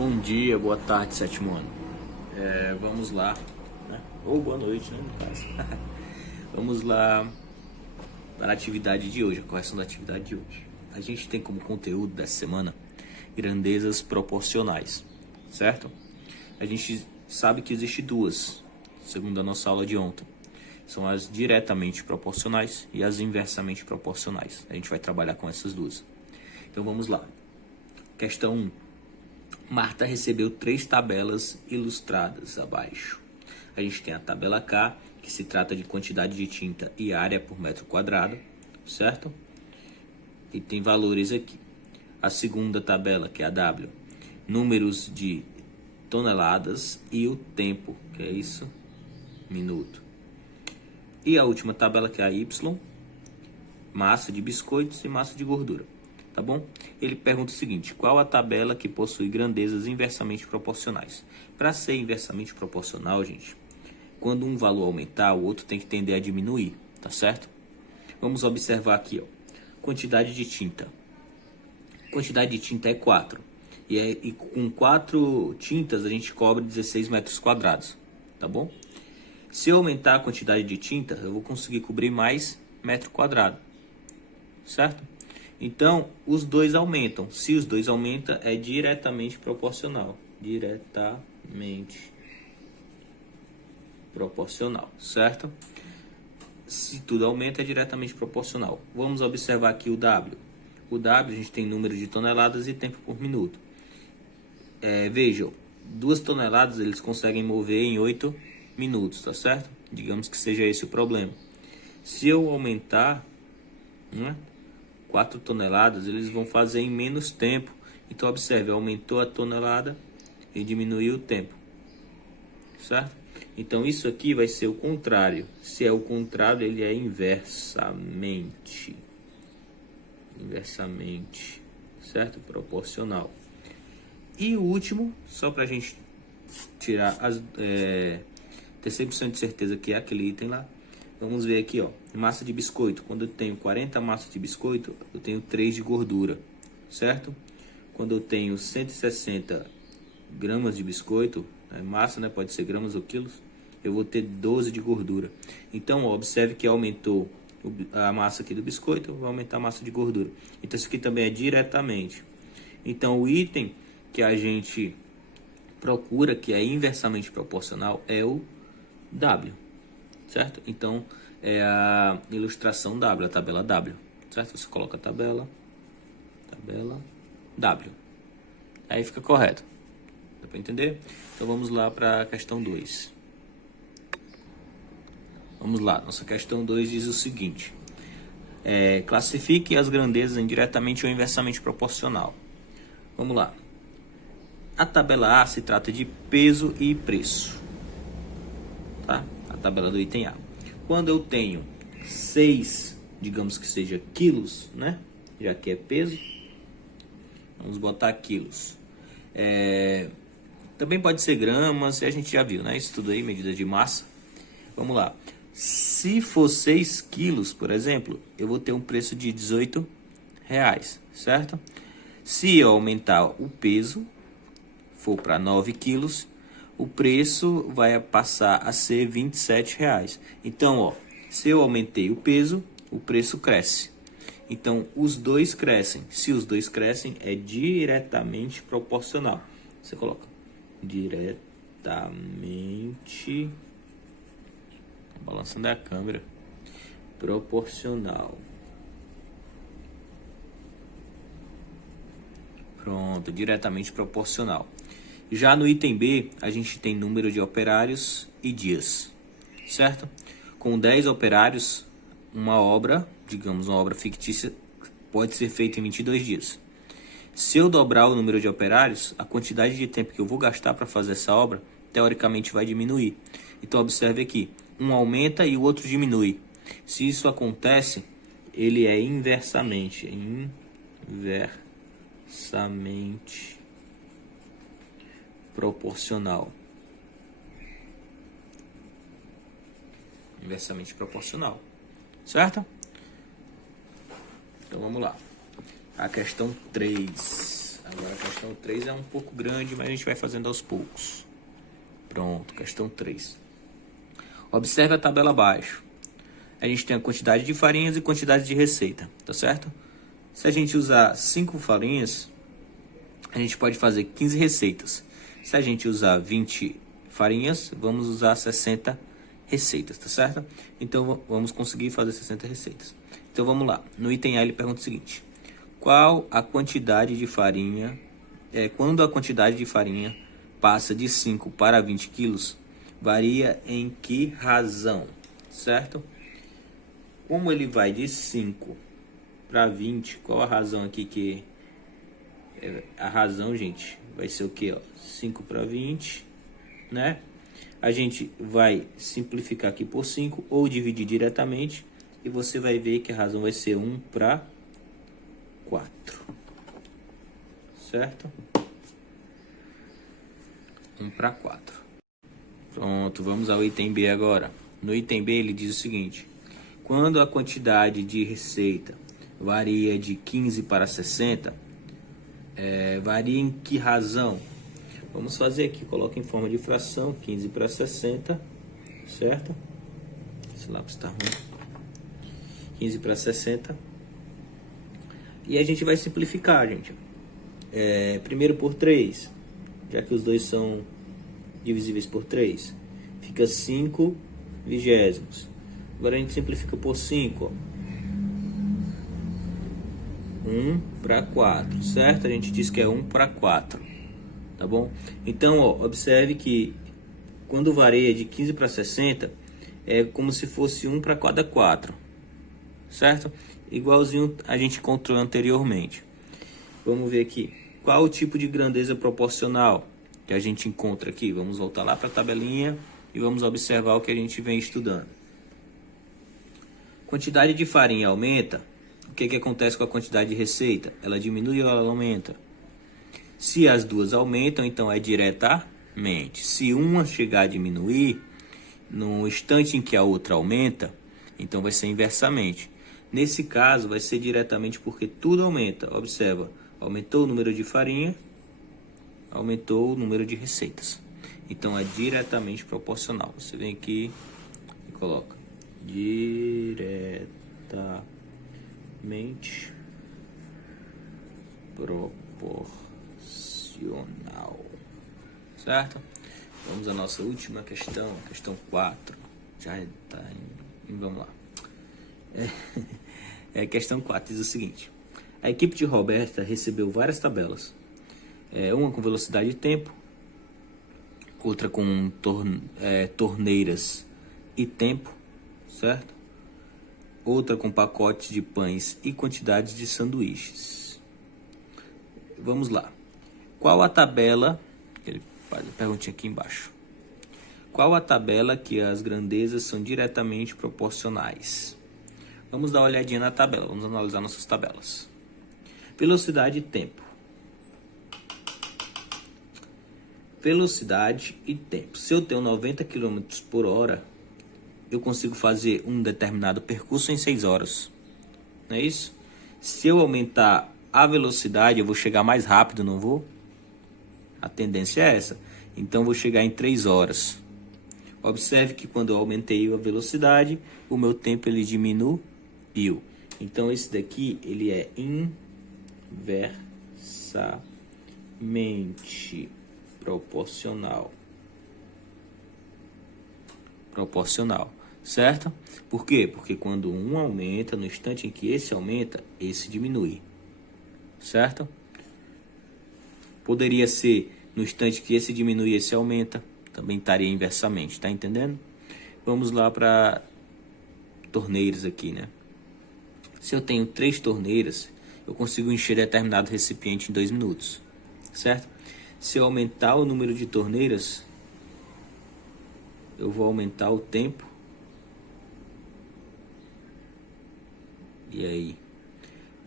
Bom dia, boa tarde, sétimo ano. Vamos lá, né? Ou boa noite, né, no caso. Vamos lá para a atividade de hoje, a correção da atividade de hoje. A gente tem como conteúdo dessa semana grandezas proporcionais, certo? A gente sabe que existe duas, segundo a nossa aula de ontem. São as diretamente proporcionais e as inversamente proporcionais. A gente vai trabalhar com essas duas. Então vamos lá. Questão 1. Marta recebeu 3 tabelas ilustradas abaixo. A gente tem a tabela K, que se trata de quantidade de tinta e área por metro quadrado, certo? E tem valores aqui. A segunda tabela, que é a W, números de toneladas e o tempo, que é isso, minuto. E a última tabela, que é a Y, massa de biscoitos e massa de gordura. Tá bom? Ele pergunta o seguinte: qual a tabela que possui grandezas inversamente proporcionais? Para ser inversamente proporcional, gente, quando um valor aumentar, o outro tem que tender a diminuir, tá certo? Vamos observar aqui, ó. Quantidade de tinta. Quantidade de tinta é 4. E com 4 tintas a gente cobre 16 metros quadrados, tá bom? Se eu aumentar a quantidade de tinta, eu vou conseguir cobrir mais metro quadrado, certo? Então, os dois aumentam. Se os dois aumentam, é diretamente proporcional. Diretamente proporcional, certo? Se tudo aumenta, é diretamente proporcional. Vamos observar aqui o W. O W, a gente tem número de toneladas e tempo por minuto. Vejam, 2 toneladas eles conseguem mover em 8 minutos, tá certo? Digamos que seja esse o problema. Se eu aumentar, né, 4 toneladas, eles vão fazer em menos tempo. Então, observe, aumentou a tonelada e diminuiu o tempo, certo? Então, isso aqui vai ser o contrário. Se é o contrário, ele é inversamente, certo? Proporcional. E o último, só para a gente tirar ter 100% de certeza que é aquele item lá. Vamos ver aqui, ó, massa de biscoito. Quando eu tenho 40 massas de biscoito, eu tenho 3 de gordura, certo? Quando eu tenho 160 gramas de biscoito, massa, né, pode ser gramas ou quilos, eu vou ter 12 de gordura. Então, ó, observe que aumentou a massa aqui do biscoito, vai aumentar a massa de gordura. Então, isso aqui também é diretamente. Então, o item que a gente procura, que é inversamente proporcional, é o W. Certo? Então, é a ilustração W, a tabela W. Certo? Você coloca a tabela W. Aí fica correto. Dá para entender? Então, vamos lá para a questão 2. Vamos lá. Nossa questão 2 diz o seguinte. Classifique as grandezas em diretamente ou inversamente proporcional. Vamos lá. A tabela A se trata de peso e preço. Tá? A tabela do item A. Quando eu tenho 6, digamos que seja quilos, né? Já que é peso, vamos botar quilos. Também pode ser gramas, a gente já viu, né? Isso tudo aí, medida de massa. Vamos lá. Se for 6 quilos, por exemplo, eu vou ter um preço de R$18, certo? Se eu aumentar o peso, for para 9 quilos, o preço vai passar a ser R$27. Então, ó, se eu aumentei o peso, o preço cresce. Então, os dois crescem. Se os dois crescem, é diretamente proporcional. Você coloca diretamente, balançando a câmera, proporcional. Pronto, diretamente proporcional. Já no item B, a gente tem número de operários e dias, certo? Com 10 operários, uma obra, digamos uma obra fictícia, pode ser feita em 22 dias. Se eu dobrar o número de operários, a quantidade de tempo que eu vou gastar para fazer essa obra, teoricamente vai diminuir. Então, observe aqui, um aumenta e o outro diminui. Se isso acontece, ele é inversamente proporcional. Inversamente proporcional. Certo? Então vamos lá. A questão 3. Agora a questão 3 é um pouco grande, mas a gente vai fazendo aos poucos. Pronto, questão 3. Observe a tabela abaixo. A gente tem a quantidade de farinhas e quantidade de receita, tá certo? Se a gente usar 5 farinhas, a gente pode fazer 15 receitas. Se a gente usar 20 farinhas, vamos usar 60 receitas, tá certo? Então vamos conseguir fazer 60 receitas. Então vamos lá. No item A ele pergunta o seguinte: qual a quantidade de farinha, quando a quantidade de farinha passa de 5 para 20 quilos, varia em que razão, certo? Como ele vai de 5 para 20, qual a razão aqui que... A razão, gente, vai ser o que? 5 para 20, né? A gente vai simplificar aqui por 5 ou dividir diretamente e você vai ver que a razão vai ser 1 para 4, certo? 1 para 4. Pronto, vamos ao item B agora. No item B ele diz o seguinte: quando a quantidade de receita varia de 15 para 60, varia em que razão? Vamos fazer aqui, coloca em forma de fração, 15 para 60, certo? Esse lápis está ruim. 15 para 60. E a gente vai simplificar, gente. Primeiro por 3, já que os dois são divisíveis por 3. Fica 5 vigésimos. Agora a gente simplifica por 5, 1 para 4, certo? A gente diz que é 1 para 4, tá bom? Então, observe que quando varia de 15 para 60, é como se fosse 1 para cada 4, certo? Igualzinho a gente encontrou anteriormente. Vamos ver aqui. Qual o tipo de grandeza proporcional que a gente encontra aqui? Vamos voltar lá para a tabelinha e vamos observar o que a gente vem estudando. Quantidade de farinha aumenta. O que acontece com a quantidade de receita? Ela diminui ou ela aumenta? Se as duas aumentam, então é diretamente. Se uma chegar a diminuir, no instante em que a outra aumenta, então vai ser inversamente. Nesse caso, vai ser diretamente porque tudo aumenta. Observa, aumentou o número de farinha, aumentou o número de receitas. Então é diretamente proporcional. Você vem aqui e coloca diretamente proporcional, certo? Vamos à nossa última questão, questão 4. Já está vamos lá. Questão 4 diz o seguinte: a equipe de Roberta recebeu várias tabelas, uma com velocidade e tempo, outra com torneiras e tempo, certo? Outra com pacotes de pães e quantidades de sanduíches. Vamos lá. Qual a tabela? Ele faz a perguntinha aqui embaixo. Qual a tabela que as grandezas são diretamente proporcionais? Vamos dar uma olhadinha na tabela. Vamos analisar nossas tabelas. Velocidade e tempo. Velocidade e tempo. Se eu tenho 90 km por hora, eu consigo fazer um determinado percurso em 6 horas. Não é isso? Se eu aumentar a velocidade, eu vou chegar mais rápido, não vou? A tendência é essa. Então, vou chegar em 3 horas. Observe que quando eu aumentei a velocidade, o meu tempo ele diminuiu. Então, esse daqui ele é inversamente proporcional. Certo? Por quê? Porque quando um aumenta, no instante em que esse aumenta, esse diminui. Certo? Poderia ser no instante que esse diminui, esse aumenta. Também estaria inversamente, tá entendendo? Vamos lá para torneiras aqui, né? Se eu tenho 3 torneiras, eu consigo encher determinado recipiente em 2 minutos. Certo? Se eu aumentar o número de torneiras, eu vou aumentar o tempo. E aí?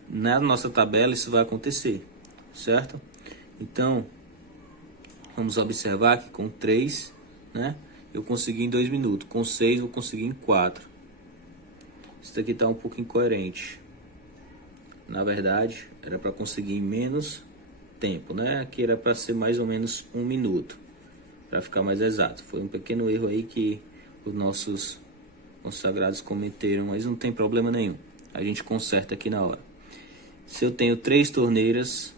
Na nossa tabela isso vai acontecer, certo? Então, vamos observar que com 3, né, eu consegui em 2 minutos. Com 6 eu consegui em 4. Isso daqui está um pouco incoerente. Na verdade, era para conseguir em menos tempo, né? Aqui era para ser mais ou menos 1 minuto, para ficar mais exato. Foi um pequeno erro aí que os nossos consagrados cometeram, mas não tem problema nenhum. A gente conserta aqui na hora. Se eu tenho 3 torneiras,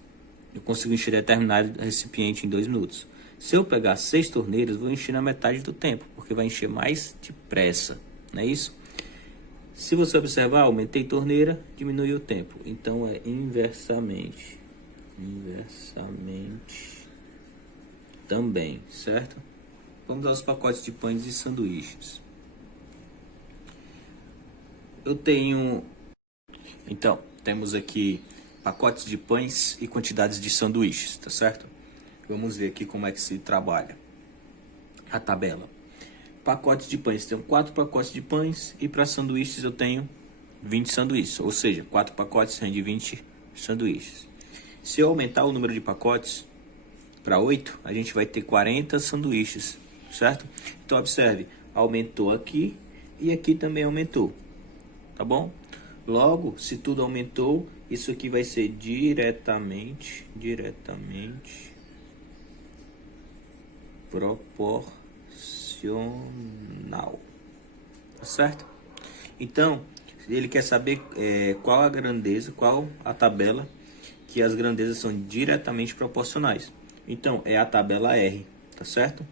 eu consigo encher determinado recipiente em 2 minutos. Se eu pegar 6 torneiras, vou encher na metade do tempo, porque vai encher mais depressa, não é isso? Se você observar, aumentei torneira, diminui o tempo. Então é inversamente. Inversamente também, certo? Vamos aos pacotes de pães e sanduíches. Eu tenho... Então, temos aqui pacotes de pães e quantidades de sanduíches, tá certo? Vamos ver aqui como é que se trabalha a tabela. Pacotes de pães, tenho 4 pacotes de pães e para sanduíches eu tenho 20 sanduíches, ou seja, 4 pacotes rende 20 sanduíches. Se eu aumentar o número de pacotes para 8, a gente vai ter 40 sanduíches, certo? Então observe, aumentou aqui e aqui também aumentou, tá bom? Logo, se tudo aumentou, isso aqui vai ser diretamente proporcional, tá certo? Então, ele quer saber qual a grandeza, qual a tabela que as grandezas são diretamente proporcionais. Então, é a tabela R, tá certo?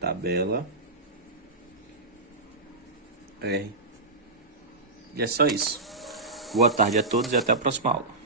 Tabela R. E é só isso. Boa tarde a todos e até a próxima aula.